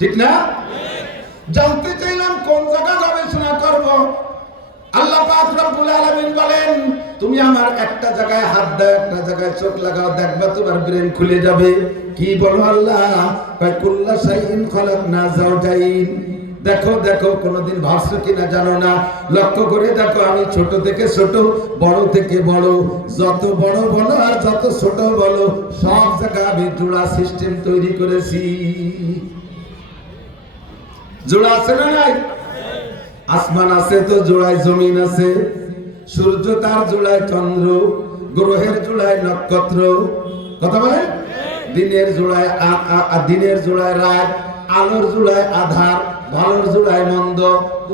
ঠিক না? জানতে চাইলাম কোন জায়গা গবেষণা করব। আল্লাহ পাক রব্বুল আলামিন বলেন, তুমি আমার একটা জায়গায় হাত দাও, একটা জায়গায় চোখ লাগাও, দেখবা তোমার ব্রেন খুলে যাবে। কি বলো আল্লাহ? কয় কুল্লা শাইইন খালাকনা যাওজাইন। দেখো দেখো, কোনদিন ভাবছো কিনা জানো না, লক্ষ্য করে দেখো, আমি ছোট থেকে ছোট, বড় থেকে বড়, যত বড় বলো আর যত ছোট বলো, সব জায়গায় আমি জোড়া সিস্টেম তৈরি করেছি। জোড়া আছে না নাই? আসমান আছে তো জোড়ায় জমিন আছে, সূর্য তার জোড়ায় চন্দ্র, গ্রহের জোড়ায় নক্ষত্র, কথা বলেন, দিনের জোড়ায় রাত, আলোর জোড়ায় আধার, ভালোর জোড়ায় মন্দ,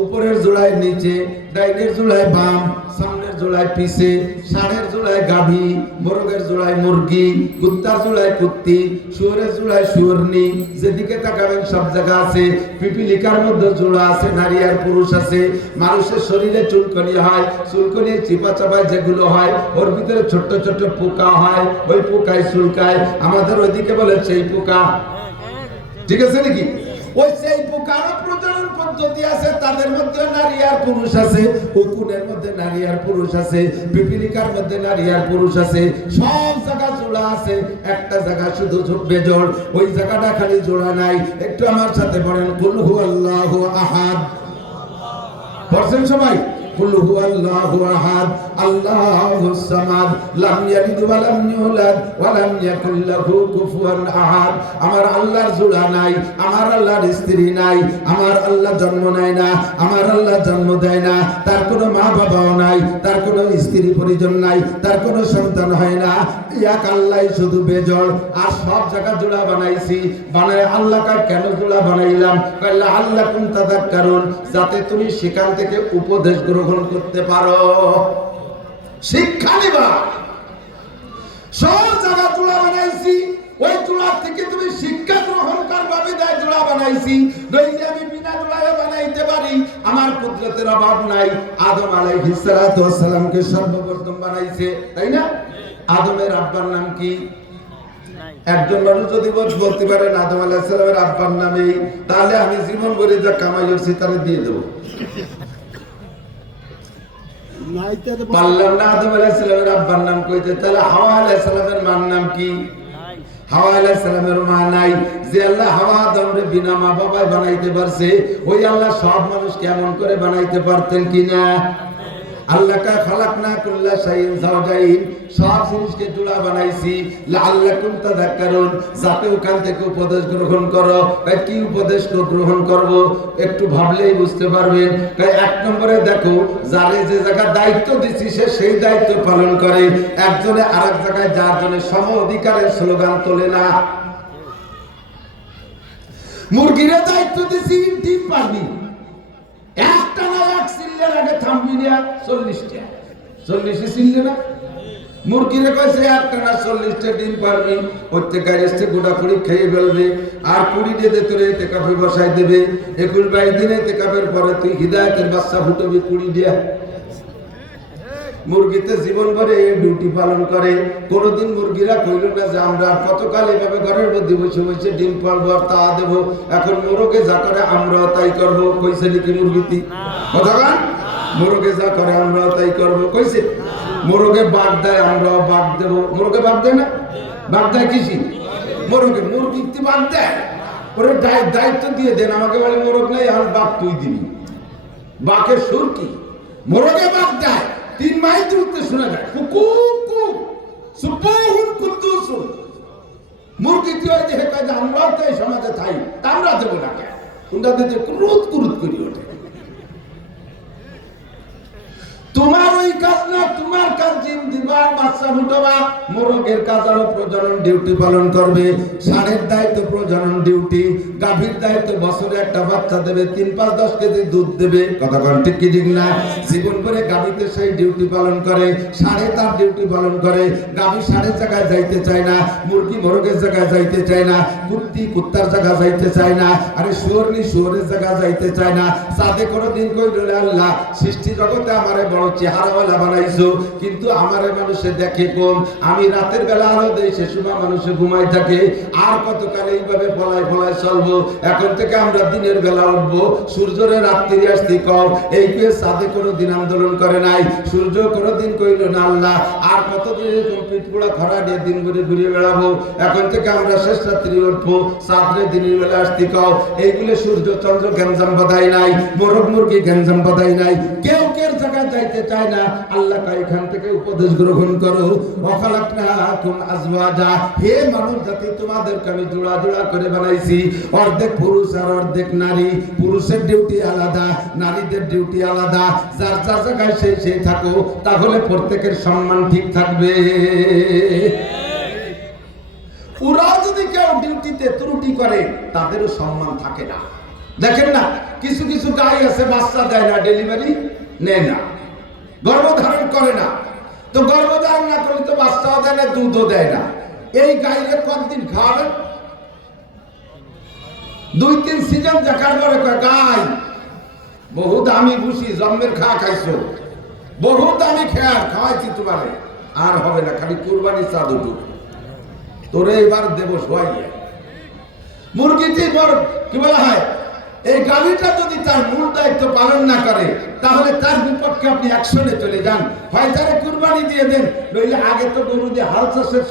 উপরের জোড়ায় নিচে, ডাইনের জোড়ায় বাম, সামনের জোড়ায় পিছে, ষাঁড়ের জোড়ায় গাভী, মোরগের জোড়ায় মুরগি, কুত্তার জোড়ায় কুত্তি, শুয়োরের জোড়ায় শুয়োরনি, যেদিকে তাকাবেন সব জায়গা আছে। পিপিলিকার মধ্যে জোড়া আছে, নারী আর পুরুষ আছে। মানুষের শরীরে চুলকনি হয়, চুলকনি চিপা চাপায় যেগুলো হয়, ওর ভিতরে ছোট্ট ছোট্ট পোকা হয়, ওই পোকায় চুলকায়। আমাদের ওইদিকে বলে সেই পোকা, ঠিক আছে নাকি? ওই সেই পোকারও প্রজনন পদ্ধতি আছে, তাদের মধ্যে নারী আর পুরুষ আছে। উকুনের মধ্যে নারী আর পুরুষ আছে, পিপিলিকার মধ্যে নারী আর পুরুষ আছে। সব জায়গা জোড়া আছে, একটা জায়গা শুধু বেজোড়, ওই জায়গাটা খালি জোড়া নাই। একটু আমার সাথে বলেন, কুল হুয়াল্লাহু আহাদ। পড়ছেন সবাই? কুল হুয়াল্লাহু আহাদ, আল্লাহুস সামাদ, লাম ইয়ালিদ ওয়া লাম ইউলাদ ওয়া লাম ইয়াকুল লাহু কুফুয়ান আহাদ। আমার আল্লাহর জোড়া নাই, আমার আল্লাহর স্ত্রী নাই, আমার আল্লাহ জন্ম নেয় না, আমার আল্লাহ জন্ম দেয় না, তার কোনো মা বাবাও নাই, তার কোনো স্ত্রী পরিজন নাই, তার কোনো সন্তান হয় না। এক আল্লাহই শুধু বেজড়, আর সব জায়গা জোড়া বানাইছি। বানায় আল্লাহকে কেন জোড়া বানাইলাম? কইলা আল্লাকুম তাযাক্কারুন, যাতে তুমি সেখান থেকে উপদেশ গ্রহণ করতে পারো, শিক্ষা নিবা। সব জায়গা জোড়া বানাইছি, ওই জোড়া থেকে তুমি শিক্ষা গ্রহণ করবা, বিদায় জোড়া বানাইছি। নইলে আমি বিনা জোড়ায় বানাইতে পারি, আমার কুদরতের অভাব নাই। আদম আলাইহিস সালাতু ওয়াস সালামকে সর্বপ্রথম বানাইছে, তাই না? আদমের আব্বার নাম কি? একজন মানুষ যদি বলতে পারেন আদম আলাইহিস সালামের আব্বার নামে, তাহলে আমি জীবন ভরে যা কামাই করছি তারে দিয়ে দেব। পারলাম না আদম আলাইহিস সালামের আব্বার নাম কইতে, তাহলে হাওয়া আলাইহিস সালামের মার নাম কি? হাওয়া আলাইহিস সালামের মা নাই। যে আল্লাহ হাওয়া আদমরে বিনা মা বাবায় বানাইতে পারছে, ওই আল্লাহ সব মানুষ কেমন করে বানাইতে পারতেন কিনা? আল্লাহকা খালাকনা কুল্লা শাইইন যাওজাইন, সব জিনিসকে জোড়া বানাইছি। লাআল্লাকুম তাযাক্কারুন, যাতে ওখান থেকে উপদেশ গ্রহণ করো। কি উপদেশ গ্রহণ করব? একটু ভাবলেই বুঝতে পারবেন। এক নম্বরে দেখো, যারে যে জায়গা দায়িত্ব দিচ্ছি সে সেই দায়িত্ব পালন করে। একজনে আরেক জায়গায় যার জন্য সম অধিকারের স্লোগান তোলে না। মুরগিরে দায়িত্ব দিচ্ছি ডিম পারবি, একটা না এক সিলের আগে থামবি না 40টা, 40 সিলে না। মুরগিরে কইছে একটা না 40টা ডিম পারবি, ওইতে গাইরেস্টে গোটা কুড়ি খেয়ে ফেলবে, আর 20 দিয়ে তোরে ইতিকাফে বসাই দেবে। 21-22 দিনে ইতিকাফের পরে তুই হিদায়াতের বাচ্চা ফুটবি 20 দিয়া। মুরগিতে জীবন ভরে ডিউটি পালন করে। কোনদিন মুরগিরা কইল না যে আমরা কতকাল এভাবে ঘরের মধ্যে বসে বসে ডিম পালবো আর তা দেবো, এখন মোরগে যা করে আমরাও তাই করবো। কইছে নাকি মুরগিটি? কথাগান, মোরগে যা করে আমরাও তাই করবো, কইছে? মোরগে বাঘ দেয়, আমরাও বাঘ দেবো। মোরগে বাঘ দেয় না? বাঘ দেয় কিসি? মোরগে। মুরগিতে বাঘ দেয়, ওরে দায়িত্ব দিয়ে দেন। আমাকে বলে মোরগ নাই, আর বাঘ তুই দিবি। বাঘের সুর কি? মোরগে বাঘ দেয়, 3 মাইল দূরত্বে শোনা যায় কুকু সুবহুন কুদ্দুসুন। মুরগি কি হয় যে কয় যে আমরা তো এই সমাজে থাই, আমরা দেব না কেন? তোমরা দিতে কুরুত কুরুত করি ওঠে। তোমার ওই কাজ না, তোমার কাজ জিম দিবা, বাচ্চা ফুটাবা। মোরগের কাজ হলো প্রজনন ডিউটি পালন করবে। ষাঁড়ের দায়িত্ব প্রজনন ডিউটি, গাভীর দায়িত্ব বছরে একটা বাচ্চা দেবে, 3-5-10 কেজি দুধ দেবে। কথা কোন ঠিক কি ঠিক না? জীবন করে গাভীতে সেই ডিউটি পালন করে, ষাঁড়ে তার ডিউটি পালন করে। গাভী ষাঁড়ের জায়গায় যাইতে চায় না, মুরগি মোরগের জায়গায় যাইতে চায় না, কুত্তি কুত্তার জায়গায় যাইতে চায় না, আরে শুয়োরনি শুয়োরের জায়গায় যাইতে চায় না। সাথে কোনোদিন কইল আল্লাহ সৃষ্টি জগতে আমারে বড় চেহারাওয়ালা বানাই বানাইছো, কিন্তু আমারে মানুষে দেখে কম। আমি রাতের বেলা আলো দেই, সে সময় মানুষে ঘুমাই থাকে। আর কতকাল এইভাবে ফলায় ফলায় চলবো? এখন থেকে আমরা দিনের বেলা উঠবো, সূর্যরে রাত্রি আসতে কম। এই পেয়ে সাথে কোনোদিন আন্দোলন করে নাই, সূর্য কোনোদিন কইল না আল্লাহ আর কতদিন এরকম পিঠ পোড়া খরা দিয়ে দিন ঘুরে ঘুরে বেড়াবো। এখন থেকে আমরা শেষ রাত্রি উঠবো, সাতরে দিনের বেলা আসতে কম। এইগুলো সূর্য চন্দ্র গ্যাঞ্জাম বাধাই নাই, মোরগ মুরগি গ্যাঞ্জাম বাধাই নাই, কেউ কেউ জায়গায় যাইতে চায় না। আল্লাহ কয় এখান থেকে উপদেশ গ্রহণ করো। ওয়াখালাকনাকুম আজওয়াজা, হে মানব জাতি তোমাদেরকে আমি জোড়া জোড়া করে বানাইছি, অর্ধেক পুরুষ আর অর্ধেক নারী। পুরুষের ডিউটি আলাদা, নারীদের ডিউটি আলাদা। যার যার জায়গায় সেই থাকো, তাহলে প্রত্যেকের সম্মান ঠিক থাকবে। ওরা যদি কেউ ডিউটিতে ত্রুটি করে, তাদেরও সম্মান থাকে না। দেখেন না, কিছু কিছু গাই আছে বাচ্চা দেয় না, ডেলিভারি নেয় না, গর্ভধারণ করে না। তো গর্ভধারণ না করলে তো বাচ্চাও দেয় না, দুধও দেয় না। এই গাইলে কতদিন খাওয়াবেন? 2-3 সিজন দেখার পরে গাই বহু দামি ভুসি জন্মের খাইছো, বহু দামি খেয়ার খাওয়াইছি তোমারে, আর হবে না, খালি কুরবানি চাঁদ উঠুক, তোরে এবার দেব শোয়াইয়ে। মুরগিতে কি বলা হয়, এই গাভীটা যদি তার মূল দায়িত্ব পালন না করে, তাহলে তার বিপক্ষে আপনি অ্যাকশনে চলে যান, হয় তারে কুরবানি দিয়ে দেন। নইলে আগে তো গরু দিয়ে হাল চাষের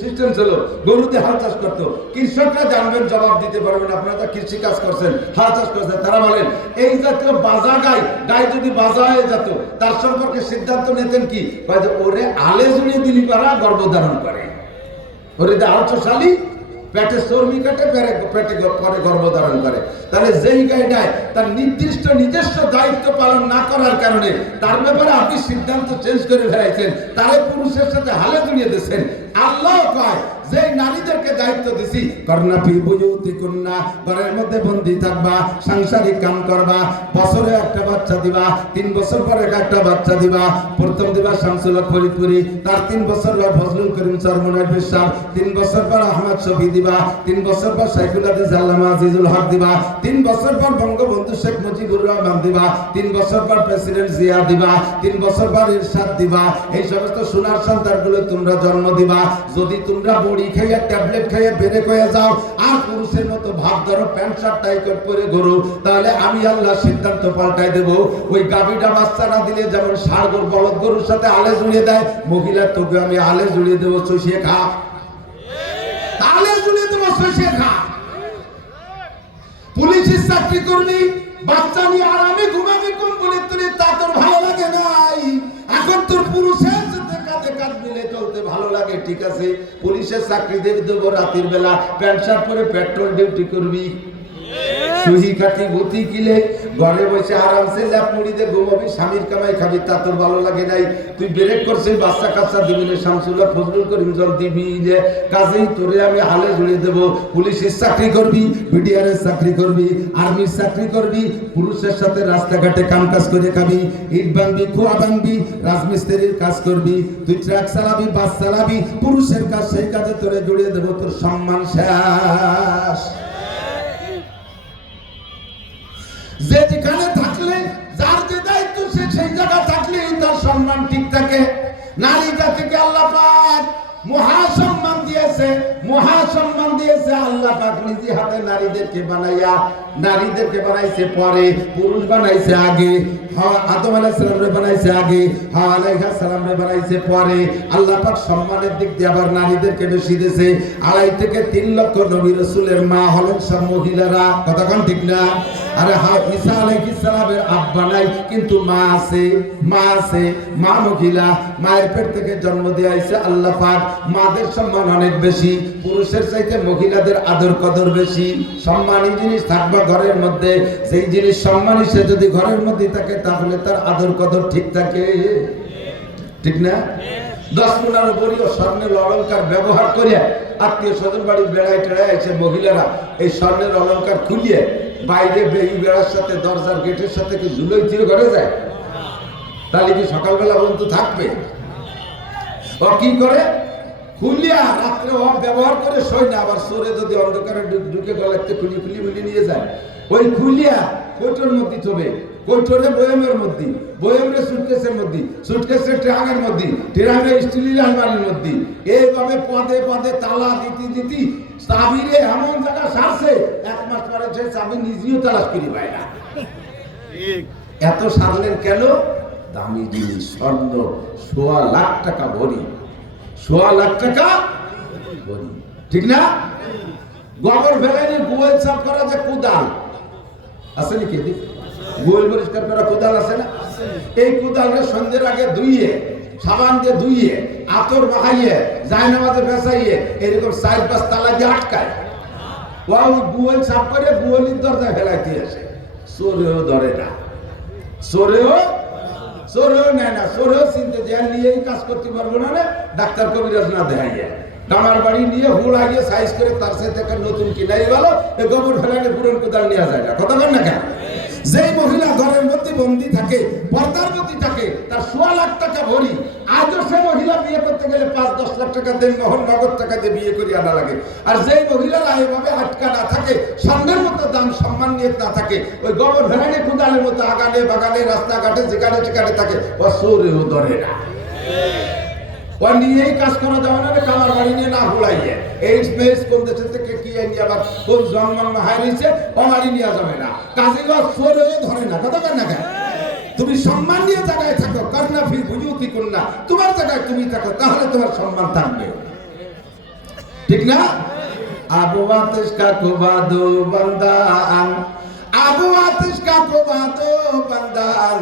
সিস্টেম ছিল, গরু দিয়ে হাল চাষ করতো। কৃষকরা জানবেন, জবাব দিতে পারবেন, আপনারা তো কৃষি কাজ করছেন, হাল চাষ করছেন। তারা বলেন এই জাতীয় বাজা গাই যদি বাজা হয়ে যেত, তার সম্পর্কে সিদ্ধান্ত নিতেন কি, ওরে আলে জুড়িয়ে দিলি পারা গর্ভধারণ করে, ওরে আলচশালী, পেটে চর্বি কাটে, পেটে পরে গর্ভধারণ করে। তাহলে যেই গাইডায় তার নির্দিষ্ট নিজস্ব দায়িত্ব পালন না করার কারণে তার ব্যাপারে আপনি সিদ্ধান্ত চেঞ্জ করে ফেলাইছেন, তারে পুরুষের সাথে হালে জড়িয়ে দিয়েছেন। আল্লাহ কয় যে নারীদেরকে দায়িত্ব দিছি, করনা ফি বুয়ুতিকুন্না, ঘরের মধ্যে বন্দী থাকবা, সাংসারিক কাম করবা, বছরে একটা বাচ্চা দিবা, 3 বছর পরে একটা বাচ্চা দিবা। প্রথম দিবা শামসুল হক ফরিদপুরি, তার 3 বছর পর ফজলুল করিম চরমনায় পেশাব, 3 বছর পর আহমদ শফি দিবা, 3 বছর পর শাইখুল হাদিস আল্লামা আজিজুল হক দিবা, 3 বছর পর বঙ্গবন্ধু শেখ মুজিবুর রহমান দিবা, 3 বছর পর প্রেসিডেন্ট জিয়া দিবা, 3 বছর পর ইরশাদ দিবা। এই সমস্ত সোনার সন্তানগুলো তোমরা জন্ম দিবা। যদি তোমরা বড়ি খাইয়া ট্যাবলেট খাইয়া বেড়ে কয়ে যাও আর পুরুষের মতো ভাব ধরো, প্যান্ট শার্ট টাই কোট পরে ঘোরো, তাহলে আমি আল্লাহ সিদ্ধান্ত পাল্টাই দেব। ওই গাভীটা বাচ্চা না দিলে যেমন ষাঁড় গরু বলদ গরুর সাথে আলে জুড়িয়ে দেয়, মহিলা তোকে আমি আলে জুড়িয়ে দেবো, চষিয়ে খা, আলে জুড়িয়ে দেবো, চষিয়ে খা। পুলিশের চাকরি করবি, বাচ্চা নিয়ে আরামে ঘুমাবি কম্বলে তুলে, তা তোর ভালো লাগে নাই। এখন তোর পুরুষের সাথে কাঁধে কাঁধ মিলে চলতে ভালো লাগে, ঠিক আছে। পুলিশের চাকরি দেবো রাতের বেলা, প্যান্ট শার্ট পরে পেট্রোল ডিউটি করবি, সুহি খাতি বুতি কিলে ঘরে বসে আরামসে ল্যাপ মুড়িতে ঘুমাবি, স্বামীর কামাই খাবি, তা তোর ভালো লাগে নাই। তুই ব্রেক করছিস, বাচ্চা কাচ্চা দিবি না, শামসুল্লাহ ফজলুল করিম জল দিবি যে, কাজেই তোরে আমি হালে জুড়ে দেবো। পুলিশের চাকরি করবি, বিডিআর এর চাকরি করবি, আর্মির চাকরি করবি, পুরুষের সাথে রাস্তাঘাটে কাম কাজ করে খাবি, ইট ভাঙবি, খোয়া ভাঙবি, রাজমিস্ত্রির কাজ করবি, তুই ট্রাক চালাবি, বাস চালাবি, পুরুষের কাজ, সেই কাজে তোরে জুড়িয়ে দেবো, তোর সম্মান শেষ। যে যেখানে থাকলে, যার যে দায়িত্ব, সে সেই জায়গা থাকলে তার সম্মান ঠিক থাকে। নারী জাতিকে আল্লাহ পাক মহা সম্মান দিয়েছে, মহা সম্মান দিয়েছে। আল্লাহ পাক নিজে হাতে নারীদেরকে বানাইছে পরে, পুরুষ বানাইছে আগে। আদম আলাইহিস সালামরে বানাইছে আগে, হাওয়া আলাইহিস সালামরে বানাইছে পরে। আল্লাহ পাক সম্মানের দিক দিয়ে আবার নারীদেরকে বেশি দিয়েছে। 2.5 থেকে 3 লক্ষ নবী রাসূলের মা হলেন সব মহিলারা, কথা কোন ঠিক না? আরে ঈসা আলাইহিস সালামের আব্বা নাই, কিন্তু মা আছে, মা মহিলা, মায়ের পেট থেকে জন্ম দিয়েছে আল্লাহ পাক। মাদের সম্মান অনেক বেশি, পুরুষের চাইতে মহিলাদের আদর কদর বেশি। সম্মানী জিনিস থাকবে ঘরের মধ্যে, যেই জিনিস সম্মানী সে যদি ঘরের মধ্যে থাকে, তাহলে তার আদর কদর ঠিক থাকে, ঠিক না? 10 গুণার উপরও স্বর্ণের অলংকার ব্যবহার করে আত্মীয় স্বজন বাড়ি বেড়ায় টেড়ায় এসে মহিলারা এই স্বর্ণের অলংকার খুলিয়ে বাইরে বেই বেড়ার সাথে দরজার গেটের সাথে কি ঝুলোই দিয়ে ঘরে যায়, তাহলে কি সকালবেলা পর্যন্ত থাকবে? ও কি করে, খুলিয়া রাত্রে ও ব্যবহার করে শোয় না, আবার সরে যদি অন্ধকারে ঢুকে গলাতে খুলি মিলি নিয়ে যায়, ওই খুলিয়া কোটোর মধ্যে থবে, কৈঠরে বয়ামের মধ্যে, বয়ামের সুটকেসের মধ্যে, সুটকেসের ট্রাঙের মধ্যে, ট্রাঙের স্টিলের আলমারির মধ্যে, এইভাবে পদে পদে তালা দিতে চাবিরে এমন জায়গা সারছে 1 মাস পরে সে চাবি নিজেও তালাশ করি পায় না। এত সারলেন কেন? দামি জিনিস, স্বর্ণ 1.25 লাখ টাকা ভরি, 1.25 লাখ টাকা ভরি, ঠিক না? গোবর ফেলানি গোয়েল সাফ করা যে কোদাল আছে নাকি? গোয়েল পরিষ্কার করা কোদাল আছে না? এই কোদালরে সন্ধ্যের আগে ধুইয়ে, সাবান দিয়ে ধুইয়ে, আতর মাখাইয়ে, জায়নামাজে ফেসাইয়ে এরকম 4-5 তালা দিয়ে আটকায়। ওই গোয়েল সাফ করে গোয়েলির দরজায় ফেলাইতে আসে। চোরেও ধরে না, চোরেও নেয় না, চোরেও চিনতে যে নিয়েই কাজ করতে পারবো না, ডাক্তার কবিরাজ না দেখাইয়ে কামার বাড়ি নিয়ে হুড়াইয়ে সাইজ করে তার সাথে নতুন কিনাই গেল, গোবর ফেলানি পুরন কোদাল নেওয়া যায় না। কথা বল না কেন? যেই মহিলা ঘরের মধ্যে বন্দী থাকে, পর্দার মধ্যে থাকে, তার 1.25 লাখ টাকা ভরি। আজও সে মহিলা বিয়ে করতে গেলে 5-10 লাখ টাকা দেন মোহন নগদ টাকা দিয়ে বিয়ে করে আনা লাগে। আর যেই মহিলারা এইভাবে আটকা না থাকে, স্বর্ণের মতো দাম সম্মান নিয়ে না থাকে, ওই গোবর ফেলানি কোদালের মতো আগানে বাগানে রাস্তাঘাটে যেখানে সেখানে থাকে, ও চোরেও ধরে না। ও নিয়েই কাজ করা যাবে না, কামার বাড়ি নিয়ে না হুড়াইয়ে এইডস মেস কোন দেশ থেকে কি নিয়ে আবার কোন জন্ম হাই রয়েছে ও বাড়ি নিয়ে যাবে না। কাজে চোরেও ধরে না। কথা বল না কেন? তুমি সম্মান নিয়ে জায়গায় থাকো, করনা ফি বুজুতি করনা, তোমার জায়গায় তুমি থাকো, তাহলে তোমার সম্মান থাকবে, ঠিক না? আবু আতিশ কা কুবাদো বান্দান, আবু আতিশ কা কুবাদো বান্দান,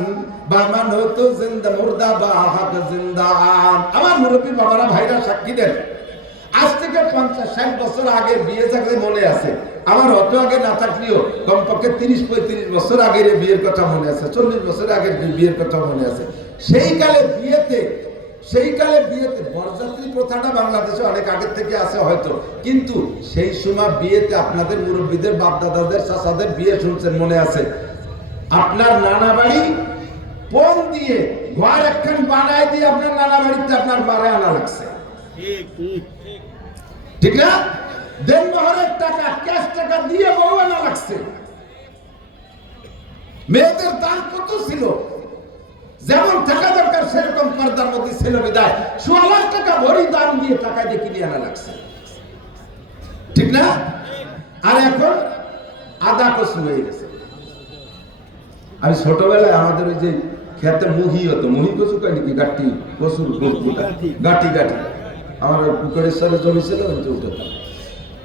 বামান হতো জিন্দা মুর্দা বা হক জিন্দান। আমার মুরব্বী বাবারা ভাইরা সাক্ষী দেন, আজ থেকে 50-60 বছর আগে বিয়ে থাকলে মনে আছে। আমার অত আগে না থাকলেও কমপক্ষে 30-35 বছর আগের বিয়ের কথা মনে আছে, 40 বছর আগের বিয়ের কথা মনে আছে। সেই কালে বিয়েতে বরযাত্রী প্রথাটা বাংলাদেশে অনেক আগের থেকে আছে হয়তো, কিন্তু সেই সময় বিয়েতে আপনাদের মুরব্বীদের বাপদাদাদের চাচাদের বিয়ে শুনছেন মনে আছে। আপনার নানা বাড়ি পণ দিয়ে ঘর একখান বানায় দিয়ে আপনার নানা বাড়িতে আপনার বাড়ে আনা লাগছে, ঠিক না? দেনমোহরের টাকা, ক্যাশ টাকা দিয়ে বউ আনা লাগছে। মেয়েদের দাম কত ছিল? যেমন টাকা দরকার সেরকম পর্দার মধ্যে ছিল বিদায় 1.25 লাখ টাকা ভরি দাম দিয়ে টাকা দিয়ে কিনে আনা লাগছে, ঠিক না? আর এখন আদা কচু হয়ে গেছে। আমি ছোটবেলায় আমাদের ওই যে খেতে মুহি হতো, মুহি কচু কয় নাকি গাটি কচুর গাটি গাটি, আমার পুকুরের সাথে জমি ছিল উঠতাম।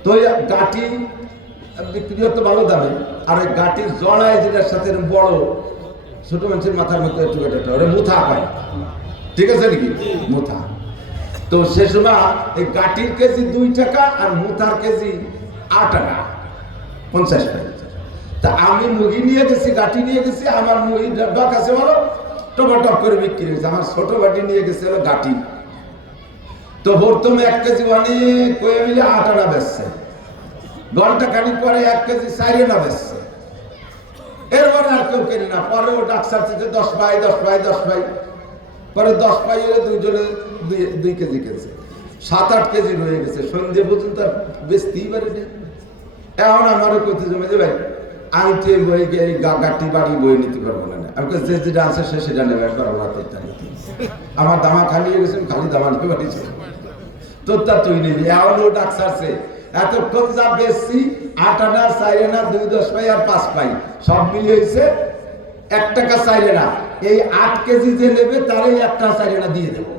তো ওই গাটি বিক্রি হতো ভালো দামে। আর ওই গাটির জড়ায় যেটার সাথে বড় ছোট মানুষের মাথার মধ্যে একটু কেটে ওরা মুথা পায়, ঠিক আছে নাকি? মুথা। তো সে সময় এই গাটির কেজি 2 টাকা আর মুথার কেজি 8 টাকা 50 পয়সা। তা আমি মুরগি নিয়ে গেছি, গাটি নিয়ে গেছি, আমার মুরগি ডক আছে বলো টপ করে বিক্রি হয়েছে। আমার ছোট গাটি নিয়ে গেছে হলো গাটি। তো প্রথমে 1 কেজি অনেক কয়ে মিলে 8 আনা বেচছে, ঘন্টা খানিক পরে 1 কেজি 4 আনা বেচছে। এরপরে আর কেউ কেনে না। পরে ও ডাক্তার থেকে 10 ভাই পরে 10 ভাই এর দুইজনে 2 কেজি কেছে, 7-8 কেজি রয়ে গেছে। সন্ধ্যে পর্যন্ত আর বেচতেই পারেনি। এখন আমারও কইতে জমে যে ভাই আমি তো এই বই গিয়ে গাটি বাড়ি বই নিতে পারবো না। আমি যে যেটা আছে সে সেটা নেবে, একবার আমার দামা খালি গেছেন, খালি দামা নিতে পারিস তোর তা তুই নিবি। এমন ও ডাক্তারছে এতক্ষণ যা বেশি 8 আনা 4 আনা 2-10 পাই আর 5 পাই সব মিলিয়ে হয়েছে 1 টাকা 4 আনা। এই 8 কেজি যে নেবে তারই 1 টাকা 4 আনা দিয়ে দেবো।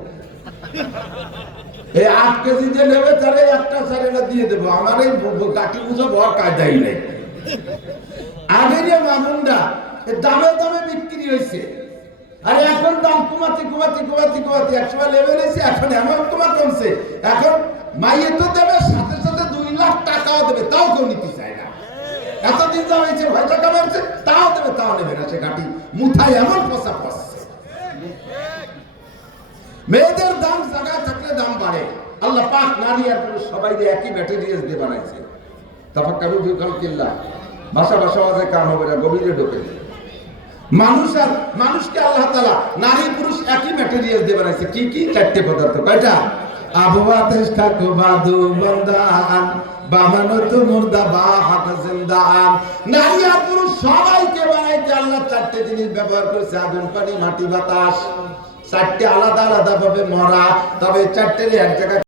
এই 8 কেজি যে নেবে তারই 1 টাকা 4 আনা দিয়ে দেবো। আমার এই গাটি বুঝো ভর কায়দাই নেই। আগে যে মামুনটা দামে দামে বিক্রি হয়েছে, আর এখন দাম কমাতে একসময় লেভেল হয়েছে, এখন এমন কমছে। এখন মাইয়ে তো দেবে, সাথে সাথে 2 লাখ টাকাও দেবে, তাও কেউ নিতে চায় না। এতদিন যা হয়েছে ভয় টাকা মারছে, তাও দেবে, তাও নেবে না। সে গাটি মুথায় এমন পচা পচছে। মেয়েদের দাম জায়গায় থাকলে দাম বাড়ে। আল্লাহ পাক নারী আর পুরুষ সবাই একই ম্যাটেরিয়ালস দিয়ে বানাইছে। তাফাক্কারু ফি খালকিল্লাহ, ভাষা ভাষা কাম হবে না, গভীরে ঢোকে। মানুষকে আল্লাহ তাআলা নারী পুরুষ একই ম্যাটেরিয়াল দিয়ে বানাইছে। কি 4টে পদার্থ। কয়টা? আবওয়াতেশ খাকো বাদু বন্দান বামানত মুর্দা বা হাত জিন্দান। নারী আর পুরুষ সবাইকে বানাইতে আল্লাহ চারটি জিনিস ব্যবহার করেছে, আগুন, পানি, মাটি, বাতাস। চারটি আলাদা আলাদা ভাবে মরা, তবে চারটেরই এক জায়গায়